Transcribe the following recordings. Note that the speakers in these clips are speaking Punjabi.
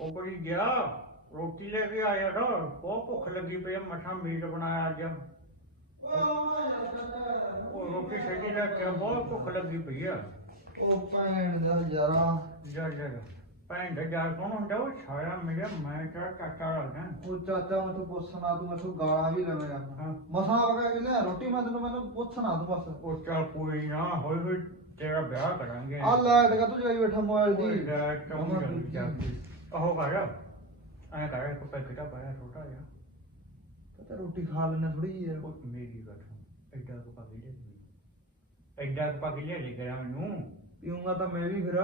ਉਹ ਬੜੀ ਗਿਆ? ਰੋਟੀ ਲੈ ਕੇ ਆਇਆ ਨਾ ਬਹੁਤ ਭੁੱਖ ਲੱਗੀ ਪਈ ਆ, ਮੀਟ ਬਣਾਇਆ ਅੱਜ। ਉਹ ਰੋਟੀ ਛੇਤੀ ਲੈ ਕੇ ਆ, ਬਹੁਤ ਭੁੱਖ ਲੱਗੀ ਪਈ ਆ। ਉਹ ਭੈਣ ਦਾ ਯਾਰਾ। ਜਾ ਜਾ ਜਾ। ਭੈਣ ਦਾ ਯਾਰ ਕੌਣ ਹੁੰਦਾ? ਉਹ ਛਾਇਆ ਮੇਰੇ ਮੈਂ ਤਾਂ ਕਾਕਾ ਲੱਗਦਾ ਉਹ ਚਾਚਾ ਮੈਂ ਤੂੰ ਪੁੱਛਣਾ ਤੂੰ ਮੈਥੋਂ ਗਾਲਾਂ ਵੀ ਲਵੇਂਗਾ ਹਾਂ। ਮਸਾਂ ਵਗਾ ਕੇ ਲਿਆ ਰੋਟੀ ਮੈਂ ਤੈਨੂੰ ਮੈਨੂੰ ਪੁੱਛਣਾ ਤੂੰ ਬਸ। ਉਹ ਚੱਲ ਕੋਈ ਨਾ ਹੋਈ ਹੋਈ ਤੇਰਾ ਵਿਆਹ ਕਰਾਂਗੇ। ਆ ਲਾਈਟ ਕਾ ਤੂੰ ਜਾਈ ਬੈਠਾ ਮੋਬਾਈਲ ਦੀ। ਲੈ ਕੰਮ ਚੱਲ ਜਾਂਦੀ ਉਹ ਕਰ ਐ ਕਰ ਕੋ ਪੈਕਟਾ ਪਾਇਆ ਛੋਟਾ ਜਿਹਾ। ਪਤਾ ਰੋਟੀ ਖਾ ਲੈਣਾ ਥੋੜੀ ਜਿਹੀ ਯਾਰ। ਉਹ ਮੇਰੀ ਸੁਣ ਐਡਾ ਕੁ ਪਾ ਕੇ ਲਿਆ ਐਡਾ ਕੁ ਪਾ ਕੇ ਲਿਆ ਲੈ ਗਿਆ ਮੈਨੂੰ। ਪੀਊਂਗਾ ਤਾਂ ਮੈਂ ਵੀ ਫਿਰ।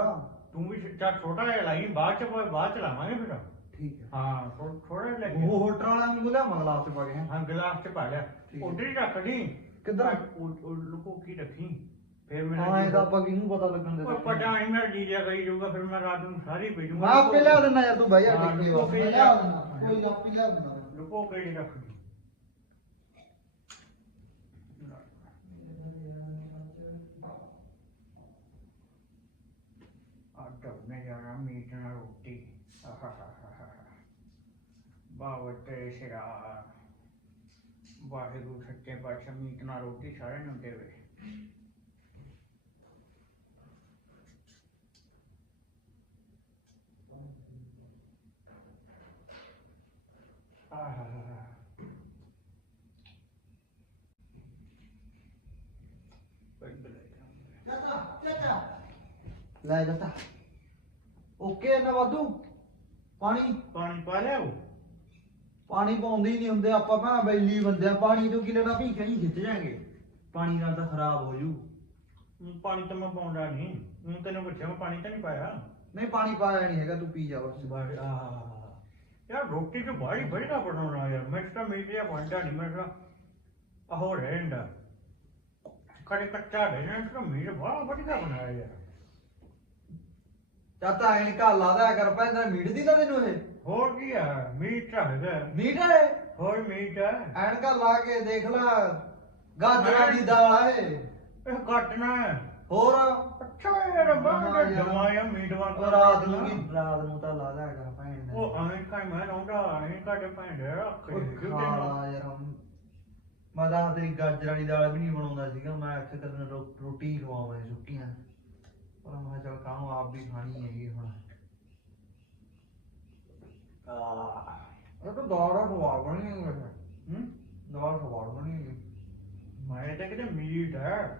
ਤੂੰ ਵੀ ਚੱਲ ਛੋਟਾ ਜਿਹਾ ਲਾਈ ਬਾਅਦ ਚ ਬਾਅਦ ਚ ਲਾਵਾਂਗੇ ਫਿਰ। ਠੀਕ ਹੈ। ਹਾਂ ਥੋ- ਥੋੜਾ ਜਿਹਾ ਲੈ ਉਹ ਹੋਟਲ ਵਾਲਾ ਮੈਨੂੰ ਲਿਆ ਮਗਲਾ ਚ ਪਾ ਕੇ ਹੈਂ। ਹਾਂ ਗਲਾਸ ਚ ਪਾ ਲਿਆ। ਠੀਕ ਹੈ। ਹੀ ਰੱਖ ਲਈ। ਕਿੱਧਰ? ਉਹ ਉਹ ਲੁਕੋ ਕੀ ਰੱਖੀ। ਫਿਰ ਮੇਰਾ ਹਾਂ ਜੀ- ਇਹਦਾ ਆਪਾਂ ਕਿਹਨੂੰ ਪਤਾ ਲੱਗਣ ਦੇ ਉਹ ਪਤਾ ਨਹੀਂ ਮੇਰਾ ਜੀ ਜਿਆ ਕਰੀ ਜਾਊਗਾ ਫਿਰ ਮੈਂ ਰਾਤ ਨੂੰ ਸਾਰੀ ਪੀ ਜਾਊਗਾ ਮੈਂ ਆਪੇ ਲਿਆ ਦਿੰਦਾ ਯਾਰ ਤੂੰ ਬਾਈ ਯਾਰ ਹਾਂ, ਲੁਕੋ ਕੇ ਮੈਂ ਲਿਆ। ਲਿਆ ਦਿੰਦਾ ਕੋਈ ਆਪੇ ਲਿਆ ਦਿੰਦਾ। ਲੁਕੋ ਕੇ ਹੀ ਰੱਖ ਲਈ। ਯਾਰਾ ਮੀਟ ਨਾਲ ਰੋਟੀ ਆਹਾਹਾਹਾ ਬਾਵਤੇ ਸਿਰਾ ਵਾਹਿਗੁਰੂ ਸੱਚੇ ਪਾਤਸ਼ਾਹ ਮੀਟ ਨਾਲ ਰੋਟੀ ਸਾਰਿਆਂ ਨੂੰ ਦੇਵੇ ਲੈ ਚਾਚਾ ਓਕੇ ਨਾ ਵਾਧੂ। ਪਾਣੀ? ਪਾਣੀ ਪਾ ਲਿਆਓ। ਪਾਣੀ ਪਾਉਂਦੇ ਹੀ ਨਹੀਂ ਹੁੰਦੇ ਆਪਾਂ ਭਾ ਬੈਲੀ ਬੰਦੇ ਆ। ਪਾਣੀ ਤੋਂ ਕੀ ਲੈਣਾ ਵੀ ਕਹੀਂ ਖਿੱਚ ਜਾਾਂਗੇ। ਪਾਣੀ ਨਾਲ ਤਾਂ ਖਰਾਬ ਹੋ ਜੂ। ਪਾਣੀ ਤਾਂ ਮੈਂ ਪਾਉਂਦਾ ਨਹੀਂ। ਹੁਣ ਤੈਨੂੰ ਪੁੱਛਿਆ ਮੈਂ ਪਾਣੀ ਤਾਂ ਨਹੀਂ ਪਾਇਆ। ਨਹੀਂ ਪਾਣੀ ਪਾਇਆ ਨਹੀਂ ਹੈਗਾ ਤੂੰ ਪੀ ਜਾ ਬਸ। ਬਸ ਆਹ ਯਾਰ ਰੋਟੀ ਤਾਂ ਬੜੀ ਬੜੀ ਨਾ ਬਣਾਉਣਾ ਯਾਰ। ਮੈਂ ਤਾਂ ਮੀਡੀਆ ਬਣਦਾ ਨਹੀਂ। ਮੈਂ ਤਾਂ ਆਹੋ ਰਹਿੰਦਾ ਕੜੇ ਕੱਚਾ ਰਹਿਣਾ ਤਾਂ ਮੀਟ ਬੜਾ ਵਧੀਆ ਬਣਾਇਆ ਯਾਰ। ਚਾਚਾ ਐਨ ਘਾ ਲਾਦਾ ਕਰ ਪੈਂਦਾ ਮੀਟ ਦੀ ਤਾਂ ਤੈਨੂੰ ਇਹ? ਹੋਰ ਕੀ ਆ? ਮੀਟ ਤਾਂ ਹੈਗਾ ਮੀਟ ਹੈ ਹੋਰ ਮੀਟ ਹੈ ਐਨ ਘਾ ਲਾ ਕੇ ਦੇਖ ਲੈ ਗਾਜਰਾਂ ਦੀ ਦਾਲ ਆ ਇਹ। ਇਹ ਕੱਟਣਾ ਹੈ। ਹੋਰ? ਅੱਛਾ ਯਾਰ ਬਾਹਰ ਹਾਂ ਯਾਰ। ਜਮਾਇਆ ਮੀਟ ਵਾਂ ਉਹ ਰਾਤ ਨੂੰ ਵੀ ਰਾਤ ਨੂੰ ਤਾਂ ਲਾ ਲਿਆ ਕਰ ਨੇ ਉਹ ਐਂ ਕਾਈ ਮੈਂ ਲਾਉਂਦਾ ਐਂ ਕਾਟੇ ਪੈਂਦੇ ਰੱਖੇ ਉਹ ਖਾ ਲਾ ਯਾਰ ਮੈਂ ਤਾਂ ਤੇਰੀ ਗਾਜਰਾਂ ਦੀ ਦਾਲ ਵੀ ਨਹੀਂ ਬਣਾਉਂਦਾ ਸੀਗਾ। ਮੈਂ ਆਖਿਆ ਤੈਨੂੰ ਰੋ- ਰੋਟੀ ਖਵਾਵਾਂ ਸੁੱਕੀਆਂ। ਪਰ ਮੈਂ ਕਿਹਾ ਚੱਲ ਕਾਹਨੂੰ ਆਪ ਵੀ ਖਾਣੀ ਹੈਗੀ ਹੁਣ। ਆ। ਇਹ ਤਾਂ ਦਾਲ ਸਵਾਦ ਬਣੀ ਹੈ। ਵੈਸੇ ਹੂੰ? ਦਾਲ ਸਵਾਦ ਬਣੀ ਹੈ। ਮੈਂ ਤਾਂ ਕਿਤੇ ਮੀਟ ਹੈ।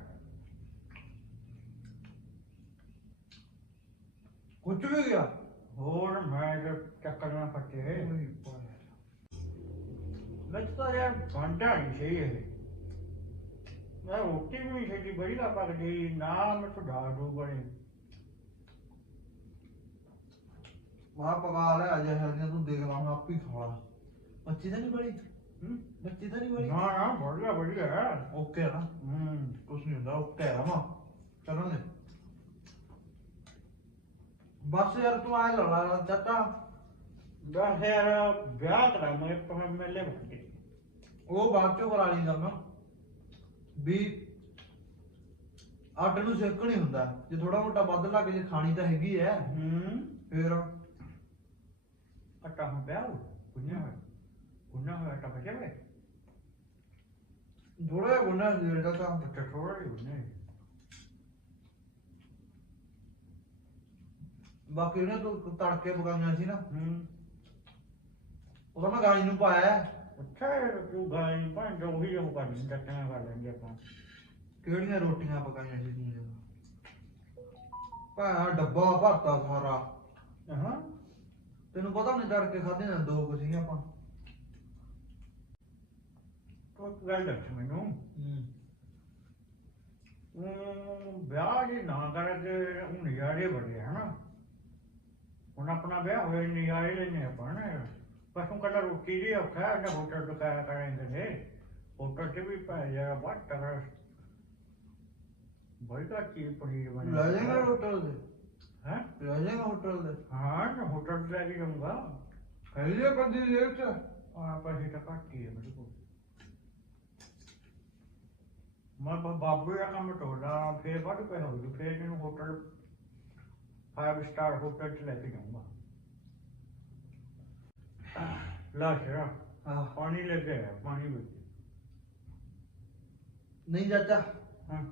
ਕੁਝ ਵੀ ਗਿਆ। ਹੋਰ ਮੈਂ ਤਾਂ ਚੱਕਰ ਨਾ ਫੱਟੇ ਮੈਂ ਤਾਂ ਯਾਰ ਘੰਟਾ ਨਹੀਂ ਸਹੀ ਹੈ ਮੈਂ ਰੋਟੀ ਵੀ ਨਹੀਂ ਸਹੀ ਬੜੀ ਲਾ ਪਕਦੀ ਨਾ ਮੈਂ ਤਾਂ ਦਾਲ ਦੂ ਬਣੀ। ਮਾਂ ਪਕਾ ਲੈ ਅਜੇ ਹੈ ਤੂੰ ਦੇਖ ਲਾ ਹੁਣ ਆਪ ਹੀ ਖਾ ਲਾ। ਬੱਚੀ ਤਾਂ ਨਹੀਂ ਬੜੀ ਹੂੰ? ਬੱਚੀ ਤਾਂ ਨਹੀਂ ਬੜੀ ਨਾ ਨਾ ਬੜੀਆ ਬੜੀਆ। ਹੈ ਓਕੇ ਨਾ? ਹੂੰ। ਕੁਛ ਨਹੀਂ ਹੁੰਦਾ ਓਕੇ ਆ ਮਾ ਚੱਲਣ ਦੇ। ਬਸ ਯਾਰ ਤੂੰ ਆਏ ਲੜਾ ਚਾਚਾ ਬਸ ਯਾਰ ਵਿਆਹ ਕਰਾਂ ਮੈਂ ਪਰ ਮੇਲੇ ਬਣ ਉਹ ਬਾਅਦ ਚੋਂ ਕਰਾ ਲਈ ਮੈਂ ਵੀ ਅੱਡ ਨੂੰ ਸਿੱਕ ਨਹੀਂ ਹੁੰਦਾ। ਜੇ ਥੋੜਾ ਮੋਟਾ ਵੱਧ ਲੱਗ ਜੇ ਖਾਣੀ ਤਾਂ ਹੈਗੀ ਐ। ਹੂੰ। ਫੇਰ ਅਟਾ ਹੁਣ ਵਿਆਹ ਕੁੰਨਾ ਹੋਇਆ। ਕੁੰਨਾ ਹੋਇਆ ਤਾਂ ਬਚੇ ਵੇ ਥੋੜਾ ਜਿਹਾ ਗੁੰਨਾ ਚਾਚਾ ਤੇ ਥੋੜਾ ਹੀ ਉਹਨੇ ਬਾਕੀ ਉਹਨੇ ਤੂੰ ਤੜਕੇ ਪਕਾਈਆਂ ਸੀ ਨਾ। ਹੂੰ। ਉਹਦਾ ਮੈਂ ਗਾਈ ਨੂੰ ਪਾਇਆ। ਹੈ। ਅੱਛਾ ਗਾਈ ਭਾਂ ਜੋ ਹੀ ਉਹ ਕਰ ਲੈਂਦਾ ਟਾਂ ਕਰ ਲੈਂਦੇ ਆਪਾਂ। ਕਿਹੜੀਆਂ ਰੋਟੀਆਂ ਪਕਾਈਆਂ ਸੀ ਤੂੰ? ਭਾ ਡੱਬਾ ਭਰਤਾ ਸਾਰਾ। ਹਾਂ। ਤੈਨੂੰ ਪਤਾ ਨਹੀਂ ਤੜਕੇ ਖਾਦੇ ਨਾ ਦੋ ਕੁ ਸੀ ਆਪਾਂ। ਇੱਕ ਗੱਲ ਦੱਸ ਮੈਨੂੰ। ਉਹ ਵਿਆਹ ਜੇ ਨਾ ਕਰ ਕੇ ਉਹ ਨਜ਼ਾਰੇ ਬੜੇ ਹਨਾ? ਹੁਣ ਆਪਣਾ ਵਿਆਹ ਹੋਇਆ ਨਜ਼ਾਰੇ ਲੈਣੇ ਆਪਾਂ ਨਾ ਬਸ ਉਹ ਕੱਲਾ ਰੋਟੀ ਦੀ ਔਖਾ ਹੈ ਨਾ ਹੋਟਲ ਤੋਂ ਖਾਇਆ ਕਰਾਂਗੇ ਨੇ। ਹੋਟਲ ਤੇ ਵੀ ਪੈ ਜਾਏਗਾ ਬਹੁਤ ਤਗੜਾ ਬੜੀ ਚੀਜ਼ ਪਨੀਰ ਬਣੀ ਲੈ ਜਾਏਗਾ ਹੋਟਲ ਦੇ ਹੈ? ਲੈ ਜਾਏਗਾ ਹੋਟਲ ਦੇ ਹਾਂ ਨਾ ਹੋਟਲ ਤੇ ਲੈ ਕੇ ਜਾਊਂਗਾ। ਕੰਦੀ ਜੇਬ ਚ। ਆ ਪੈਸੇ ਤਾਂ ਘੱਟ ਹੀ ਹੈ ਮੇਰੇ ਕੋਲ। ਮੈਂ ਬਾ- ਬਾਬੂ ਦਾ ਕੰਮ ਟੋਲਾ ਫੇਰ ਵੱਧ ਪੈ ਹੋ ਜੂ ਫੇਰ ਇਹਨੂੰ ਹੋਟਲ 5 ਸਟਾਰ ਹੋਟਲ ਚ ਲੈ ਕੇ ਜਾਊਂਗਾ। ਲਾ ਸ਼ਰਾ ਹਾਂ। ਪਾਣੀ ਲੱਗੇ ਹੈ, ਪਾਣੀ ਵਿੱਚ ਨਹੀਂ ਚਾਚਾ। ਹਾਂ।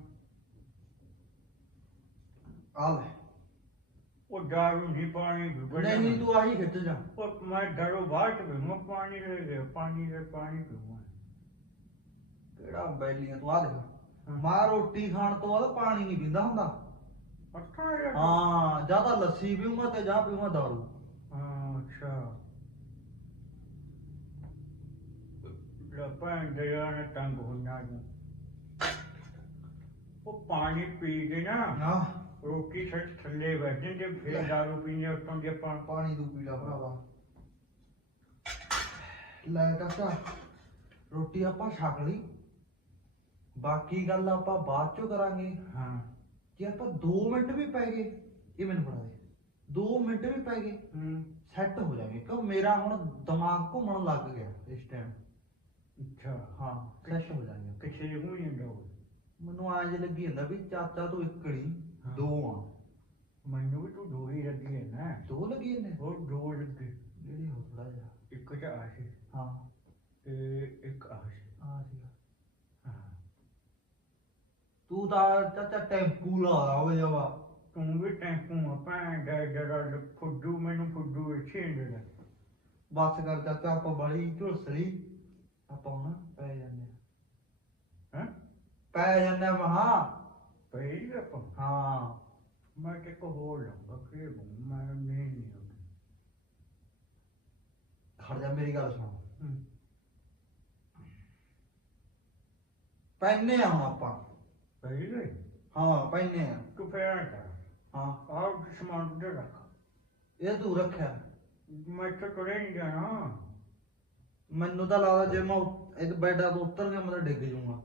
ਆ ਲੈ। ਉਹ ਦਾਰੂ ਨਹੀਂ ਪਾਣੀ ਵੀ ਬੜਾ ਨਹੀਂ ਤੂੰ ਆਹੀ ਖਿੱਚ ਜਾ। ਉਹ ਮੈਂ ਡਰੋ ਬਾਹਰ ਤੇ ਮੈਂ ਪਾਣੀ ਲੈ ਗਿਆ ਪਾਣੀ ਦੇ ਪਾਣੀ ਪੀਵਾਂ ਕਿਹੜਾ ਬੈਲੀਆਂ ਤੂੰ ਆ ਦੇਖ। ਹਾਂ। ਮਾਂ ਰੋਟੀ ਖਾਣ ਤੋਂ ਬਾਅਦ ਪਾਣੀ ਨਹੀਂ ਪੀਂਦਾ ਹੁੰਦਾ। ਅੱਛਾ ਹਾਂ ਜਾਂ ਤਾਂ ਲੱਸੀ ਪੀਊਂਗਾ ਤੇ ਜਾਂ ਪੀਊਂਗਾ ਦਾਰੂ। ਹਾਂ ਅੱਛਾ। ਲੱਪਾਂ ਦਰਿਆ ਨੇ ਤੰਗ ਹੋਣਾ ਨੂੰ ਉਹ ਪਾਣੀ ਪੀ ਕੇ ਨਾ ਨਾ ਰੋਟੀ ਛੱਡ ਥੱਲੇ ਬੈਠੇ ਤੇ ਫਿਰ ਦਾਰੂ ਪੀਣੇ ਉਤੋਂ ਜੇ ਆਪਾਂ ਪਾਣੀ ਤੂੰ ਪੀ ਲਾ ਭਰਾਵਾ। ਲੈ ਕਾਕਾ ਰੋਟੀ ਆਪਾਂ ਛਕ ਲਈ। ਬਾਕੀ ਗੱਲ ਆਪਾਂ ਬਾਅਦ ਚੋਂ ਕਰਾਂਗੇ। ਹਾਂ। ਜੇ ਆਪਾਂ 2 ਮਿੰਟ ਵੀ ਪੈ ਗਏ ਇਹ ਮੈਨੂੰ ਫੜਾ ਦੇ। 2 ਮਿੰਟ ਵੀ ਪੈ ਗਏ ਹੂੰ। ਸੈੱਟ ਹੋ ਜਾਗੇ। ਕਿਉਂ ਮੇਰਾ ਹੁਣ ਦਿਮਾਗ ਘੁੰਮਣ ਲੱਗ ਗਿਆ ਇਸ ਟਾਈਮ ਅੱਛਾ ਹਾਂ। ਸੈੱਟ ਹੋ ਕਿਸੇ ਨੂੰ ਨਹੀਂ ਦੋ ਮੈਨੂੰ ਐਂ ਜੇ ਲੱਗੀ ਜਾਂਦਾ ਵੀ ਚਾਚਾ ਤੋਂ ਇੱਕੜੀ ਹਾਂ। ਦੋ ਆ। ਮੈਨੂੰ ਵੀ ਤੂੰ ਦੋ ਹੀ ਲੱਗੀ ਹੈ ਨਾ ਦੋ ਲੱਗੀ ਨੇ ਉਹ ਦੋ ਲੱਗੇ। ਜਿਹੜੀ ਹੋ ਥੋੜਾ ਜਿਹਾ। ਇੱਕ ਤਾਂ ਆ ਸੀ ਹਾਂ। ਤੇ ਇੱਕ ਆ ਸੀਗਾ ਹਾਂ ਤੂੰ ਤਾਂ ਚਾਚਾ ਟੈਂਪੂ ਲਾ ਹੋ ਜਾਵਾ ਤੂੰ ਵੀ ਟੈਂਪੂ ਆ ਭੈਣ ਦਾ ਜਰਾ ਫੁੱਦੂ ਮੈਨੂੰ ਫੁੱਦੂ ਇੱਥੇ ਦੇ ਲੈ ਬਸ ਕਰ ਚਾਚਾ ਆਪਾਂ ਬੜੀ ਝੁਲਸਲੀ ਆਪਾਂ ਹੁਣ ਪੈ ਜਾਂਦੇ ਹਾਂ? ਪੈ ਜਾਂਦੇ ਮਹਾ। ਪਈ ਆਪਾਂ। ਹਾਂ। ਮੈਂ ਕਿ ਕੋ ਹੋਰ ਲੰਗਾ ਕਿ ਮੈਂ ਨਹੀਂ ਨਹੀਂ ਖੜ ਜਾ ਮੇਰੀ ਗੱਲ ਸੁਣ। ਹੂੰ। ਪੈਨੇ ਆ ਹੁਣ ਆਪਾਂ। ਪਈ ਗਈ ਹਾਂ ਪੈਨੇ ਆ। ਤੂੰ ਫੇਰ ਹਾਂ। ਆਹ ਸਮਾਨ ਦੇ ਰੱਖ। ਇਹ ਤੂੰ ਰੱਖਿਆ। ਮੈਂ ਤਾਂ ਤੁਰੇ ਨਹੀਂ ਜਾਣਾ। ਮੈਨੂੰ ਤਾਂ ਲੱਗਦਾ ਜੇ ਮੈਂ ਉ- ਇਹ ਬੈਡਾਂ ਤੋਂ ਉੱਤਰ ਗਿਆ ਮੈਂ ਤਾਂ ਡਿੱਗ ਜਾਊਂਗਾ।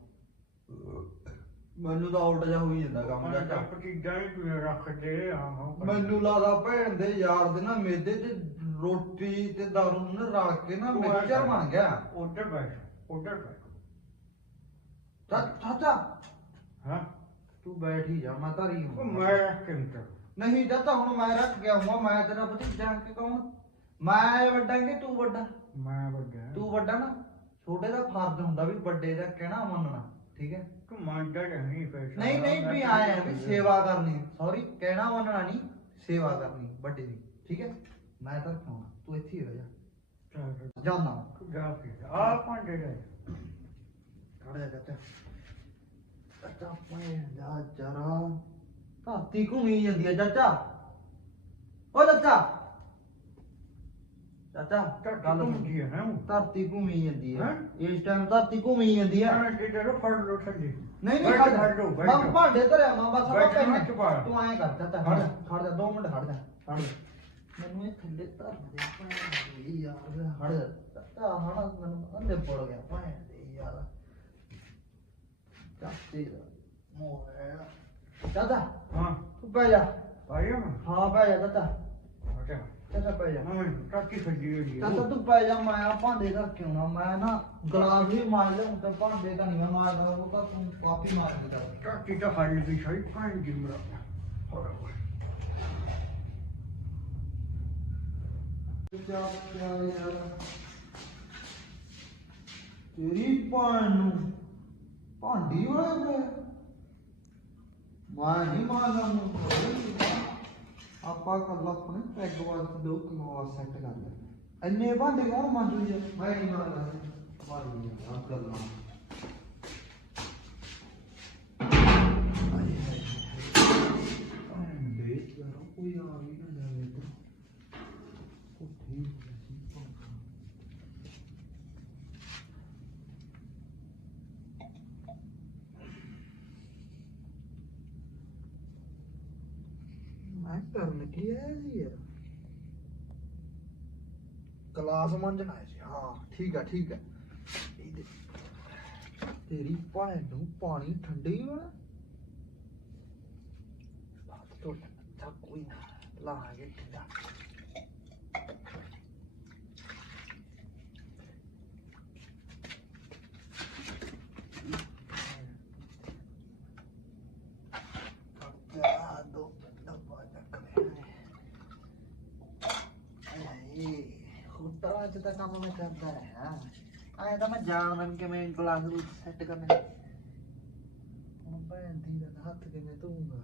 ਮੈਨੂੰ ਤਾਂ ਉਲਟ ਜਾ ਹੋਈ ਜਾਂਦਾ ਕੰਮ ਮੈਂ ਚਾਚਾ ਤਾਂ ਚੀਜ਼ਾਂ ਹੀ ਤੂੰ ਰੱਖ ਦੇ ਹਾਂ ਹਾਂ ਮੈਨੂੰ ਲੱਗਦਾ ਭੈਣ ਦੇ ਯਾਰ ਦੇ ਨਾ ਮੇਦੇ ਤੇ ਰੋਟੀ ਤੇ ਦਾਰੂ ਨੂੰ ਨਾ ਰਲ ਕੇ ਨਾ ਮਿਕਸਚਰ ਬਣ ਗਿਆ। ਉਧਰ ਬੈਠ ਉਧਰ ਬੈਠ ਚਾ- ਚਾਚਾ। ਹਾਂ। ਤੂੰ ਬੈਠ ਹੀ ਜਾ ਮੈਂ ਧਰੀ ਉਹ ਹੂੰ ਮੈਂ ਰੱਖ ਕੇ ਮਿੰਟ ਨਹੀਂ ਚਾਚਾ ਹੁਣ ਮੈਂ ਰੱਖ ਗਿਆ ਹੂੰ ਮੈਂ ਤੇਰਾ ਭਤੀਜਾ ਕਿ ਕੌਣ? ਮੈਂ ਵੱਡਾ ਕਿ ਤੂੰ ਵੱਡਾ? ਮੈਂ ਵੱਡਾ ਤੂੰ ਵੱਡਾ ਨਾ ਛੋਟੇ ਦਾ ਫਰਜ਼ ਹੁੰਦਾ ਵੀ ਵੱਡੇ ਦਾ ਕਹਿਣਾ ਮੰਨਣਾ ਠੀਕ ਹੈ? ਤੂੰ ਮੰਨਦਾ ਨਹੀਂ ਫੈਸਲਾ ਨਹੀਂ ਨਹੀਂ ਵੀ ਆਇਆ ਵੀ ਸੇਵਾ ਕਰਨੀ ਸੌਰੀ ਕਹਿਣਾ ਮੰਨਣਾ ਨਹੀਂ ਸੇਵਾ ਕਰਨੀ ਵੱਡੇ ਦੀ ਠੀਕ ਹੈ? ਮੈਂ ਤਾਂ ਕਹਾਉਣਾ ਤੂੰ ਇੱਥੇ ਹੀ ਰਹਿ ਜਾ। ਤੂੰ ਜਾ ਕੇ ਆ ਭਾਂਡੇ ਲੈ ਖੜ ਜਾ ਚਾਚਾ। ਪਏ ਜਾ ਜਰਾ ਧਰਤੀ ਘੁੰਮੀ ਜਾਂਦੀ ਹੈ ਚਾਚਾ। ਓ ਚਾਚਾ। ਚਾਚਾ ਗੱਲ ਹੈ ਧਰਤੀ ਘੁੰਮੀ ਜਾਂਦੀ ਹੈ? ਇਸ ਟਾਈਮ ਧਰਤੀ ਘੁੰਮੀ ਜਾਂਦੀ ਨਹੀਂ ਨਹੀਂ ਖੜ। ਭਾਂਡੇ ਧਰਿਆ ਮੈਂ ਬਸ ਆਪਾਂ। ਤੂੰ ਐਂ ਕਰ ਚਾਚਾ ਖੜ ਜਾ ਖੜ ਜਾ 2 ਮਿੰਟ ਖੜ ਜਾ ਖੜ ਜਾ। ਮੈਨੂੰ ਇਹ ਥੱਲੇ ਧਰ ਦੇ ਭਾਂਡੇ ਯਾਰ ਖੜ ਜਾ। ਚਾਚਾ ਹਣਾ ਮੈਨੂੰ ਅੰਦੇ ਪੜ ਗਿਆ ਭਾਂਡੇ ਯਾਰ ਚਾਚੇ ਦਾ ਮੋਹ ਚਾਚਾ ਹਾਂ। ਤੂੰ ਪੈ ਜਾ। ਹਾਂ ਚਾਚਾ। ਅੱਛਾ ਚਾਚਾ ਪੈ ਜਾ ਮੈਂ ਟਾਕੀ ਫੱਜੀ ਹੋਈ ਚਾਚਾ ਤੂੰ ਪੈ ਜਾ ਮੈਂ ਆ ਭਾਂਡੇ ਧਰ ਕੇ ਆਉਣਾ ਮੈਂ ਨਾ ਗਲਾਸ ਵੀ ਮਾਰ ਲਿਆ ਤੇ ਭਾਂਡੇ ਤਾਂ ਨਹੀਂ ਮੈਂ ਮਾਰਦਾ ਉਹ ਤਾਂ ਤੂੰ ਕਾਫੀ ਮਾਰ ਕੇ ਕਰ ਟਾਕੀ ਤਾਂ ਖਾਲੀ ਵੀ ਸਹੀ ਪਾਣੀ ਦੀ ਮਰਾ। ਤੇਰੀ ਭੈਣ ਨੂੰ ਭਾਂਡੀ ਪਏ ਮੈਂ ਨਹੀਂ ਮਾਰਨਾ ਨੂੰ ਆਪਾਂ ਕੱਲ ਆਪਣੇ ਪੈਗ ਵਾਸਤੇ ਦੋ ਕਨਵਾ ਸੈੱਟ ਕਰ ਲਿਆ ਇੰਨੇ ਭਾਂਡੇ ਕੌਣ ਮਾਂਜੂ ਜੀ ਮੈਂ ਨਹੀਂ ਮਾਰਨਾ ਮਾਰੀ ਆ ਗੱਲ ਨਾ ਭਾਂਡੇ ਯਾਰ ਕੋਈ ਆ ਵੀ ਨਾ ਜਾਵੇ ਇੱਧਰ ਉੱਥੇ ਹੀ ਸੀ ਭਾਂਡਾ ਮੈਂ ਕਰਨ ਕੀ ਹੈ ਜੀ ਯਾਰ। ਕਲਾਸ ਮੰਝਣਾ ਹੈ ਹਾਂ, ਠੀਕ ਆ ਠੀਕ ਆ ਇਹਦੇ ਤੇਰੀ ਭੈਣ ਨੂੰ ਪਾਣੀ ਠੰਡੇ ਹੀ ਵਾਲਾ ਬਾਤ ਤੋਂ ਤਾਂ ਕੋਈ ਨਾ ਲਾਗੇ ਠੰਡਾ ਆ ਦੋ ਡੱਬਾ ਚੱਕ ਲੈ ਆਏ ਹੋਟਲਾਂ 'ਚ ਤਾਂ ਕੰਮ ਮੈਂ ਕਰਦਾ ਰਿਹਾ ਆਏ ਤਾਂ ਮੈਂ ਜਾਣਦਾ ਵੀ ਕਿਵੇਂ ਗਲਾਸ ਨੂੰ ਸੈੱਟ ਕਰਨੇ ਹੁਣ ਭੈਣ ਦੀ ਦਾ ਹੱਥ ਕਿਵੇਂ ਧੂੰਗਾ